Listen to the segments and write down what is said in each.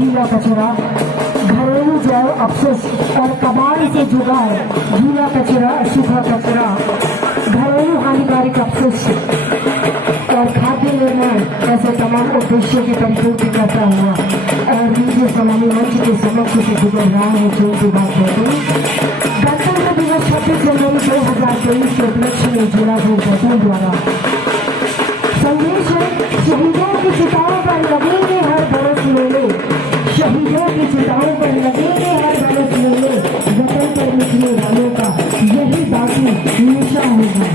गीला कचरा, घरेलू जैव अपशिष्ट और कबाड़ से जुड़ा है गीला कचरा, सूखा कचरा, घरेलू हानिकारक अपशिष्ट और खाद्य निर्माण ऐसे तमाम उद्देश्यों की परिपूर्ति करता हुआ और मीडिया समानी मंच के समक्ष से गुजर रहा है जो की बात होती गणतंत्र दिवस 26 जनवरी 2023 के उपलक्ष्य में जिला बैतूल द्वारा संदेश है, शहीदों की चिताओं पर लगेंगे हर बरस मेले, शहीदों की चिताओं पर लगेंगे हर बरस मेले, वतन पर निकले वालों का यही बाकी निशा होगा।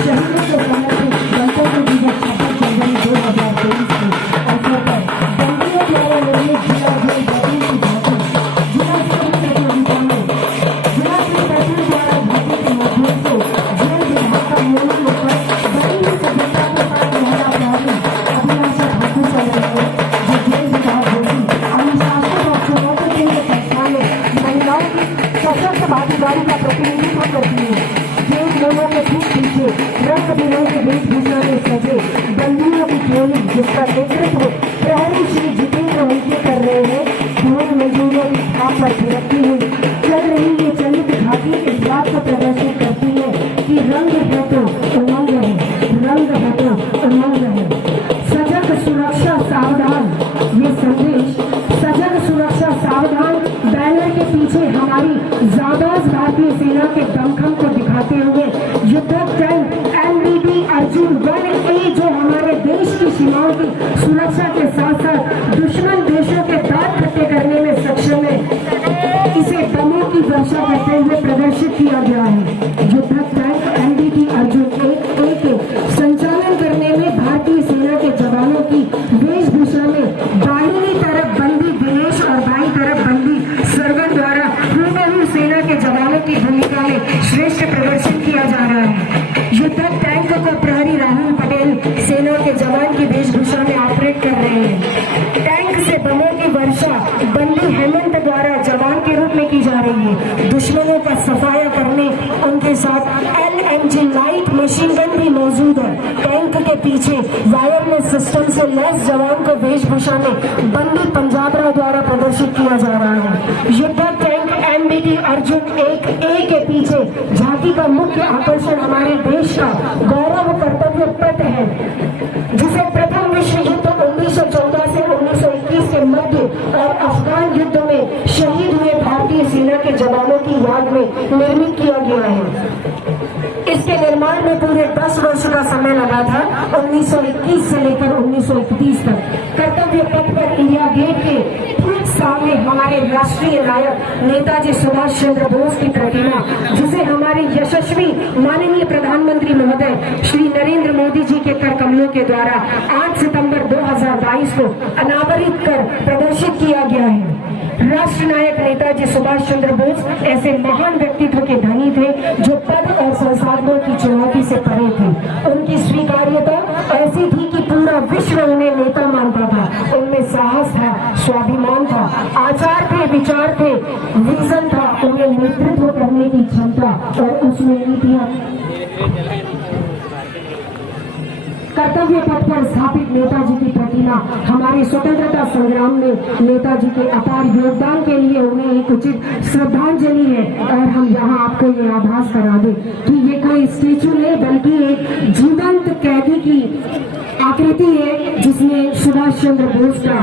शहीदों को समर्पित गणतंत्र दिवस 26 जनवरी 2023 के अवसर पर बंदियों द्वारा निर्मित जिला जेल बैतूल की झांकी जिला स्तरीय प्रतियोगिता में जिला श्री बैतूल द्वारा झांकी के माध्यम से जेल विभाग का नियमन होकर बड़ी सफलता के साथ महिला अपराधी अभिलाषा ठाकुर चल रहे हैं, जो जेल विभाग होगी अनुशासन और चुनौती के संस्था में महिलाओं की सशक्त भागीदारी का प्रतिनिधित्व करती है। जेल लोगों के ठीक पीछे रंग बिरंगे वेशभूषा में सजे बंदियों की टोली जिसका नेतृत्व प्रहरी श्री जितेंद्र उनके कर रहे हैं, ढोल मजदूरों की थाप पर थिरकती हुई चल रही ये चलित घाटी इस बात को प्रदर्शित करती है कि रंग है तो उमंग है, रंग है तो उमंग है। सजग सुरक्षा सावधान, ये संदेश सजग सुरक्षा सावधान बैनर के पीछे हमारी जाबाज भारतीय सेना के दमखम को दिखाते हुए युद्धक टैंक MBT अर्जुन 1A जो हमारे देश की सीमाओं की सुरक्षा के साथ साथ दुश्मन देशों के दांत खट्टे करने में सक्षम है, इसे बमों की वर्षा करते हुए प्रदर्शित किया गया है। युद्धक टैंक MBT अर्जुन 1A के संचालन करने में भारतीय सेना के जवानों की वेशभूषा में दाहिनी तरफ बंदी दिनेश और बाईं तरफ बंदी सरगन द्वारा हूबहू सेना के जवानों की भूमिका में श्रेष्ठ प्रदर्शन किया जा रहा है। युद्धक टैंक को प्रहरी राहुल पटेल सेना के जवान की वेशभूषा में ऑपरेट कर रहे हैं। टैंक से बमों की वर्षा बंदी हेमंत द्वारा जवान के रूप में की जा रही है। दुश्मनों का सफाया करने उनके साथ LMG लाइट मशीन गन भी मौजूद है। टैंक के पीछे वायरलेस सिस्टम से लैस जवान को वेशभूषा में बंदी पंजाबरा द्वारा प्रदर्शित किया जा रहा है। युद्धक टैंक MBT अर्जुन 1A के पीछे झांकी का मुख्य आकर्षण हमारे देश का गौरव कर्तव्य पथ है, जिसे प्रथम विश्व युद्ध 1914 से 1921 के मध्य और अफगान युद्ध में शहीद हुए भारतीय सेना के जवानों की याद में निर्मित किया गया है। इसके निर्माण में पूरे 10 वर्ष का समय लगा था, 1921 से लेकर 1931 तक। कर्तव्य पथ पर इंडिया गेट के ठीक सामने हमारे राष्ट्रीय नायक नेताजी सुभाष चंद्र बोस की प्रतिमा, जिसे हमारे यशस्वी माननीय प्रधानमंत्री महोदय श्री नरेंद्र मोदी जी के कर कमलों के द्वारा 8 सितंबर 2022 को अनावरित कर प्रदर्शित किया गया है। राष्ट्र नायक नेताजी सुभाष चंद्र बोस ऐसे महान व्यक्तित्व के धनी थे जो पद और संसाधनों की चुनौती से परे थे। उनकी स्वीकार्यता ऐसी थी कि पूरा विश्व उन्हें नेता मानता था। उनमें साहस था, स्वाभिमान था, आचार थे, विचार थे, विजन था, उन्हें नेतृत्व करने की क्षमता और उसमें नीतियां। कर्तव्य पथ पर स्थापित नेताजी की प्रतिमा हमारे स्वतंत्रता संग्राम में नेताजी के अपार योगदान के लिए उन्हें एक उचित श्रद्धांजलि है। और हम यहाँ आपको ये आभास करा दें कि ये कोई स्टेचू नहीं बल्कि एक जीवंत कैदी की आकृति है जिसमें सुभाष चंद्र बोस का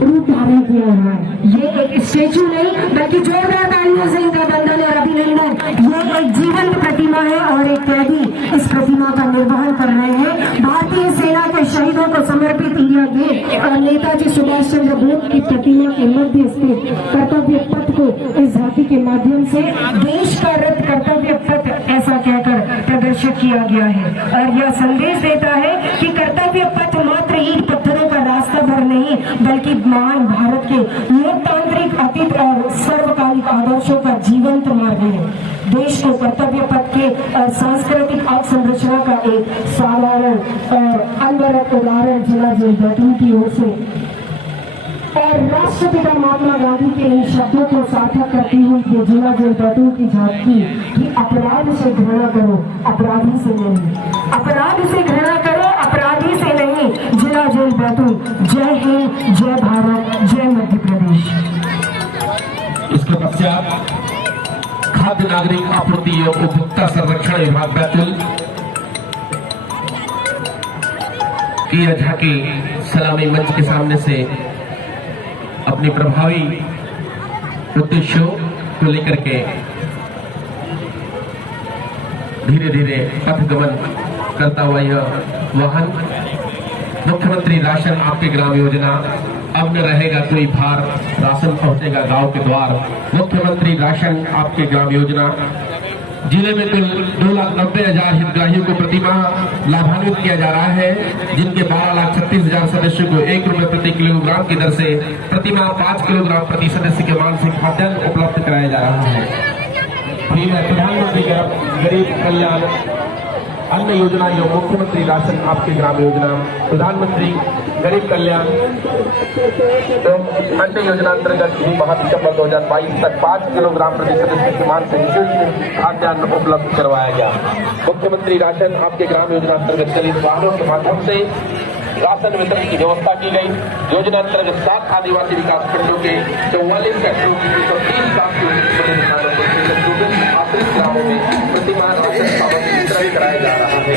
रूप धारण किया हुआ है। ये एक स्टेचू नहीं बल्कि जोरदार तालियों से इनका वंदन और अभिनंदन। ये एक जीवंत प्रतिमा है और एक कैदी इस प्रतिमा का निर्वहन कर रहे हैं। भारतीय सेना के शहीदों को समर्पित इंडिया गेट और नेताजी सुभाष चंद्र बोस की प्रतिमा के मध्य स्थित कर्तव्य पथ को इस झांकी के माध्यम से देश का रथ कर्तव्य पथ ऐसा कहकर प्रदर्शित किया गया है। और यह संदेश देता है कि कर्तव्य पथ मात्र ईंट पत्थरों का रास्ता भर नहीं बल्कि महान भारत के लोकतांत्रिक अतीत और सर्वकालिक आदर्शों का जीवंत मार्ग है। देश को कर्तव्य पथ के और सांस्कृतिक अवसंरचना का एक साधारण और अनवरत उदाहरण जिला जेल बैतूल की ओर से और राष्ट्रपिता महात्मा गांधी के इन शब्दों को सार्थक करती हुई ये जिला जेल बैतूल की झांकी कि अपराध से घृणा करो, अपराधी से नहीं। अपराध से घृणा करो, अपराधी से नहीं। जिला जेल बैतूल। जय हिंद, जय भारत, जय मध्य प्रदेश। इसके पश्चात खाद्य नागरिक आपूर्ति एवं उपभोक्ता संरक्षण विभाग बैतूल की यह झांकी सलामी मंच के सामने से अपनी प्रभावी उद्देश्यों को लेकर के धीरे धीरे पथगमन करता हुआ यह वाहन मुख्यमंत्री राशन आपके ग्राम योजना, अब न रहेगा कोई भार, राशन पहुंचेगा गांव के द्वार। मुख्यमंत्री राशन आपके ग्राम योजना जिले में कुल 2,90,000 हितग्राहियों को प्रतिमाह लाभान्वित किया जा रहा है, जिनके 12,36,000 सदस्यों को ₹1 प्रति किलोग्राम की दर से प्रतिमाह 5 किलोग्राम प्रति सदस्य के मान से खाद्यान्न उपलब्ध कराया जा रहा है। प्रधानमंत्री गरीब कल्याण अन्न योजना एवं मुख्यमंत्री राशन आपके ग्राम योजना, प्रधानमंत्री गरीब कल्याण एवं अन्न योजना अंतर्गत भी माह दिसंबर 2022 तक 5 किलोग्राम प्रति सदस्य के मान से निःशुल्क खाद्यान्न उपलब्ध करवाया गया। मुख्यमंत्री राशन आपके ग्राम योजना अंतर्गत चलित वाहनों के माध्यम से राशन वितरण की व्यवस्था की गई। योजना अंतर्गत 7 आदिवासी विकास खंडों के 44 सेक्टरों की 330 ग्रामों में प्रतिमाह राशन सामग्री वितरण कराया जा रहा है।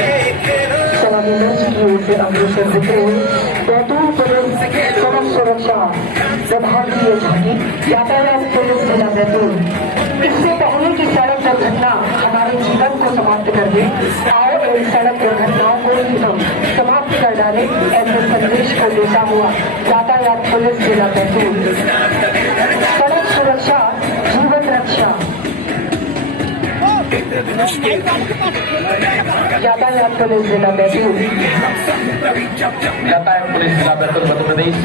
सलामी मंच की ओर से अग्रसर होते हुए बैतूल पुलिस सड़क सुरक्षा विभाग की यह झांकी यातायात पुलिस जिला बैतूल। इससे पहले की सड़क दुर्घटना हमारे जीवन को समाप्त कर दे, आओ इन सड़क दुर्घटनाओं को ही हम समाप्त कर डालें, ऐसे संदेश को देता हुआ यातायात पुलिस जिला बैतूल। सड़क सुरक्षा जीवन रक्षा। यातायात पुलिस जिला बैतूल। यातायात पुलिस जिला बैतूल मध्य प्रदेश।